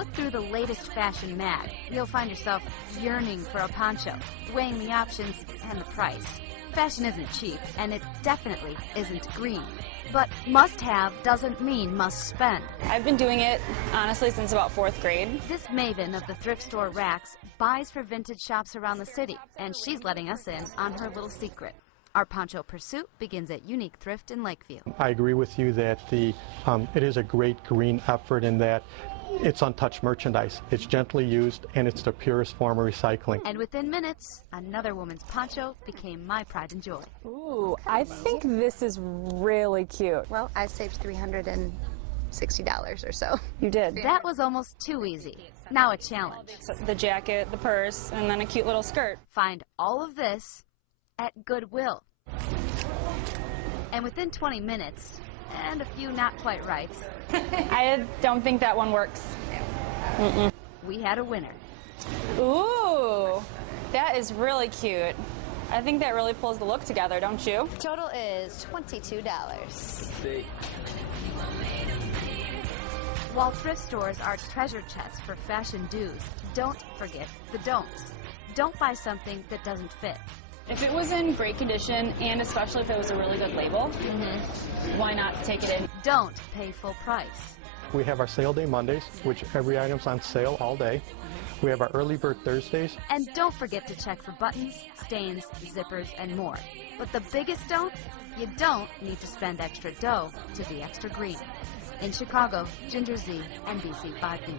flip through the latest fashion mag, you'll find yourself yearning for a poncho, weighing the options and the price. Fashion isn't cheap, and it definitely isn't green. But must-have doesn't mean must-spend. I've been doing it, honestly, since about 4th grade. This maven of the thrift store racks buys for vintage shops around the city, and she's letting us in on her little secret. Our poncho pursuit begins at Unique Thrift in Lakeview. I agree with you that it is a great green effort in that it's untouched merchandise. It's gently used, and it's the purest form of recycling. And within minutes, another woman's poncho became my pride and joy. Ooh, I think this is really cute. Well, I saved $360 or so. You did. That was almost too easy. Now a challenge. So the jacket, the purse, and then a cute little skirt. Find all of this at Goodwill. And within 20 minutes, and a few not quite rights, I don't think that one works. Mm-mm. We had a winner. Ooh, that is really cute. I think that really pulls the look together, don't you? Total is $22. While thrift stores are treasure chests for fashion dues, don't forget the don'ts. Don't buy something that doesn't fit. If it was in great condition, and especially if it was a really good label, why not take it in? Don't pay full price. We have our sale day Mondays, which every item's on sale all day. We have our early bird Thursdays. And don't forget to check for buttons, stains, zippers, and more. But the biggest don't, you don't need to spend extra dough to be extra green. In Chicago, Ginger Z, NBC 5 News.